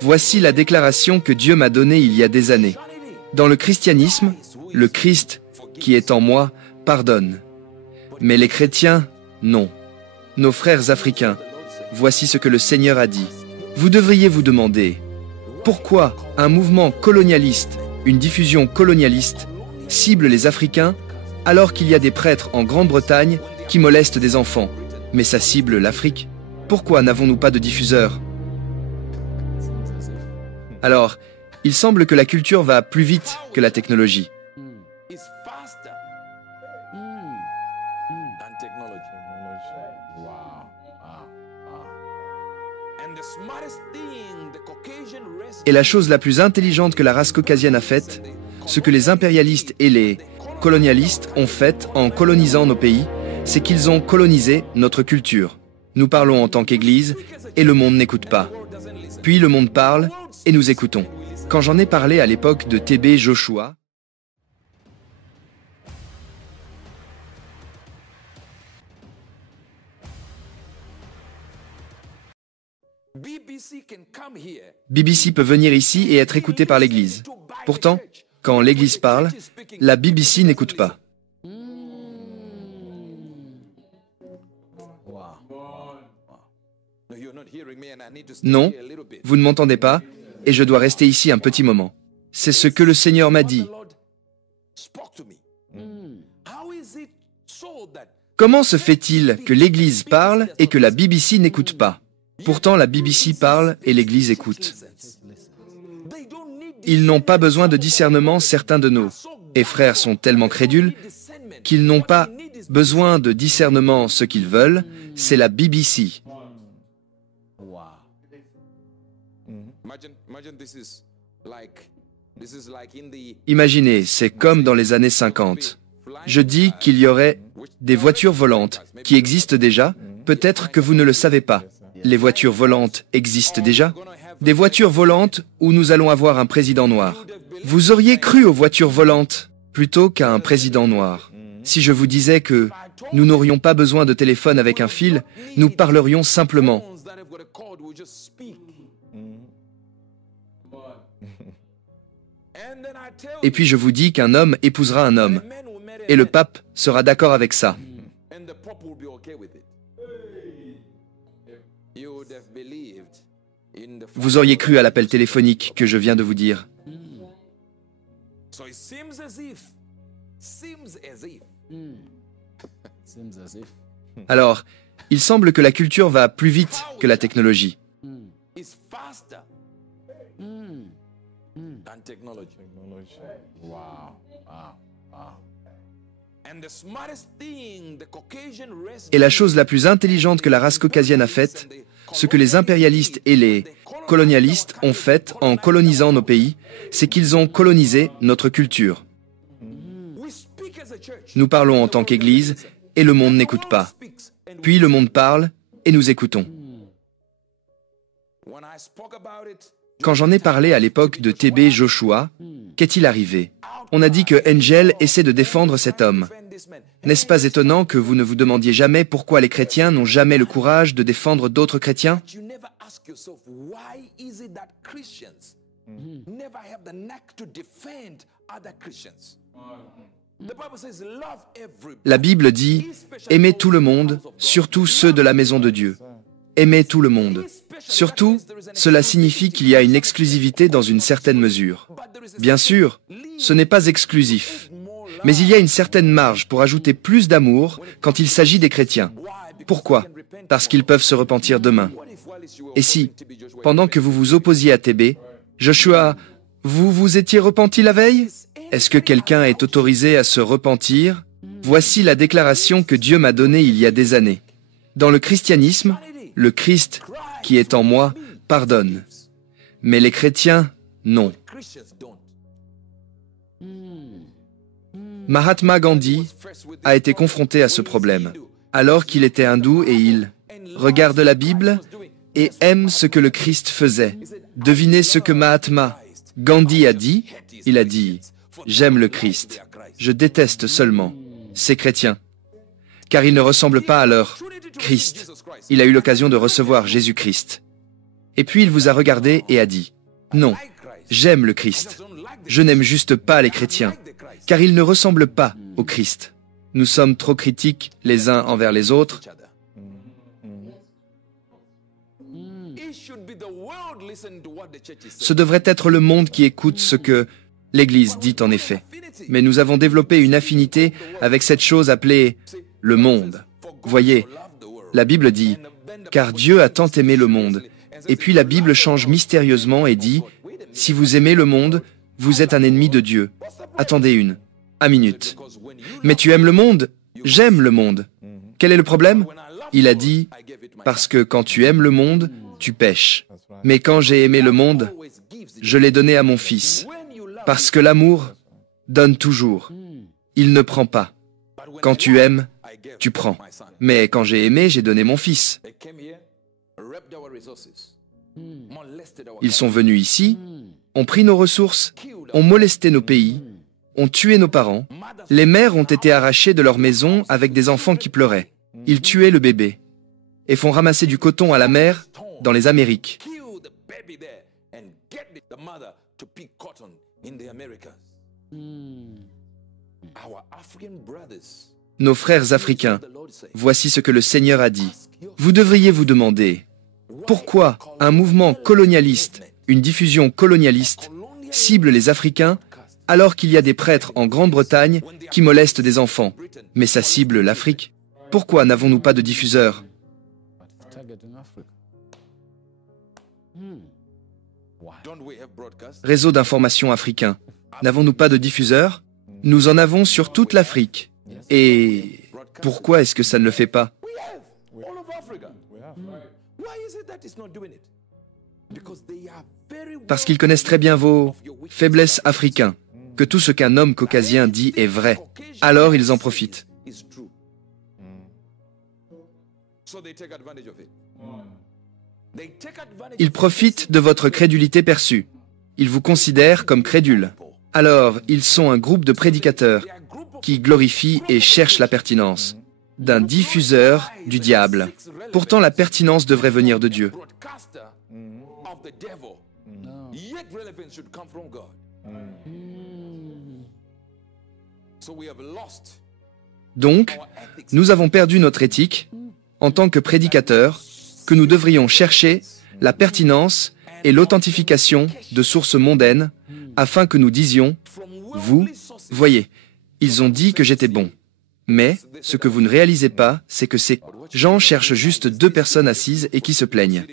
Voici la déclaration que Dieu m'a donnée il y a des années. Dans le christianisme, le Christ, qui est en moi, pardonne. Mais les chrétiens, non. Nos frères africains, voici ce que le Seigneur a dit. Vous devriez vous demander, pourquoi un mouvement colonialiste, une diffusion colonialiste, cible les Africains alors qu'il y a des prêtres en Grande-Bretagne qui molestent des enfants, mais ça cible l'Afrique? Pourquoi n'avons-nous pas de diffuseurs? Alors, il semble que la culture va plus vite que la technologie. Et la chose la plus intelligente que la race caucasienne a faite, ce que les impérialistes et les colonialistes ont fait en colonisant nos pays, c'est qu'ils ont colonisé notre culture. Nous parlons en tant qu'Église, et le monde n'écoute pas. Puis le monde parle, et nous écoutons. Quand j'en ai parlé à l'époque de TB Joshua, BBC peut venir ici et être écouté par l'Église. Pourtant, quand l'Église parle, la BBC n'écoute pas. Non, vous ne m'entendez pas, et je dois rester ici un petit moment. C'est ce que le Seigneur m'a dit. Comment se fait-il que l'Église parle et que la BBC n'écoute pas? Pourtant, la BBC parle et l'Église écoute. Ils n'ont pas besoin de discernement, certains de nos frères sont tellement crédules qu'ils n'ont pas besoin de discernement. Ce qu'ils veulent, c'est la BBC. Imaginez, c'est comme dans les années 50. Je dis qu'il y aurait des voitures volantes qui existent déjà, peut-être que vous ne le savez pas. Les voitures volantes existent déjà. Des voitures volantes où nous allons avoir un président noir. Vous auriez cru aux voitures volantes plutôt qu'à un président noir. Si je vous disais que nous n'aurions pas besoin de téléphone avec un fil, nous parlerions simplement. Et puis je vous dis qu'un homme épousera un homme. Et le pape sera d'accord avec ça. Vous auriez cru à l'appel téléphonique que je viens de vous dire. Alors, il semble que la culture va plus vite que la technologie. Et la chose la plus intelligente que la race caucasienne a faite, ce que les impérialistes et les colonialistes ont fait en colonisant nos pays, c'est qu'ils ont colonisé notre culture. Nous parlons en tant qu'Église, et le monde n'écoute pas. Puis le monde parle, et nous écoutons. Quand j'en ai parlé à l'époque de TB Joshua, qu'est-il arrivé? On a dit que Angel essaie de défendre cet homme. N'est-ce pas étonnant que vous ne vous demandiez jamais pourquoi les chrétiens n'ont jamais le courage de défendre d'autres chrétiens? La Bible dit « Aimez tout le monde, surtout ceux de la maison de Dieu. » Aimez tout le monde. Surtout, cela signifie qu'il y a une exclusivité dans une certaine mesure. Bien sûr, ce n'est pas exclusif. Mais il y a une certaine marge pour ajouter plus d'amour quand il s'agit des chrétiens. Pourquoi? Parce qu'ils peuvent se repentir demain. Et si, pendant que vous vous opposiez à TB, Joshua, vous vous étiez repenti la veille? Est-ce que quelqu'un est autorisé à se repentir? Voici la déclaration que Dieu m'a donnée il y a des années. Dans le christianisme, le Christ, qui est en moi, pardonne. Mais les chrétiens, non. Mahatma Gandhi a été confronté à ce problème, alors qu'il était hindou et il regarde la Bible et aime ce que le Christ faisait. Devinez ce que Mahatma Gandhi a dit? Il a dit « J'aime le Christ, je déteste seulement ces chrétiens, car ils ne ressemblent pas à leur Christ. » Il a eu l'occasion de recevoir Jésus-Christ. Et puis il vous a regardé et a dit, « Non, j'aime le Christ. Je n'aime juste pas les chrétiens, car ils ne ressemblent pas au Christ. Nous sommes trop critiques les uns envers les autres. » Ce devrait être le monde qui écoute ce que l'Église dit en effet. Mais nous avons développé une affinité avec cette chose appelée le monde. Voyez, la Bible dit « Car Dieu a tant aimé le monde ». Et puis la Bible change mystérieusement et dit « Si vous aimez le monde, vous êtes un ennemi de Dieu. » Attendez une minute. Mais tu aimes le monde? J'aime le monde. Quel est le problème? Il a dit « Parce que quand tu aimes le monde, tu pèches. Mais quand j'ai aimé le monde, je l'ai donné à mon fils. Parce que l'amour donne toujours. Il ne prend pas. Quand tu aimes, tu prends. Mais quand j'ai aimé, j'ai donné mon fils. » Ils sont venus ici, ont pris nos ressources, ont molesté nos pays, ont tué nos parents. Les mères ont été arrachées de leur maison avec des enfants qui pleuraient. Ils tuaient le bébé et font ramasser du coton à la mer dans les Amériques. Nos frères africains, voici ce que le Seigneur a dit. Vous devriez vous demander, pourquoi un mouvement colonialiste, une diffusion colonialiste, cible les Africains alors qu'il y a des prêtres en Grande-Bretagne qui molestent des enfants, mais ça cible l'Afrique? Pourquoi n'avons-nous pas de diffuseurs? Réseau d'information africain. N'avons-nous pas de diffuseurs? Nous en avons sur toute l'Afrique. Et pourquoi est-ce que ça ne le fait pas? Parce qu'ils connaissent très bien vos faiblesses africains, que tout ce qu'un homme caucasien dit est vrai. Alors ils en profitent. Ils profitent de votre crédulité perçue. Ils vous considèrent comme crédules. Alors, ils sont un groupe de prédicateurs qui glorifient et cherchent la pertinence d'un diffuseur du diable. Pourtant, la pertinence devrait venir de Dieu. Donc, nous avons perdu notre éthique en tant que prédicateurs, que nous devrions chercher la pertinence et l'authentification de sources mondaines afin que nous disions, vous, voyez, ils ont dit que j'étais bon. Mais, ce que vous ne réalisez pas, c'est que ces gens cherchent juste deux personnes assises et qui se plaignent.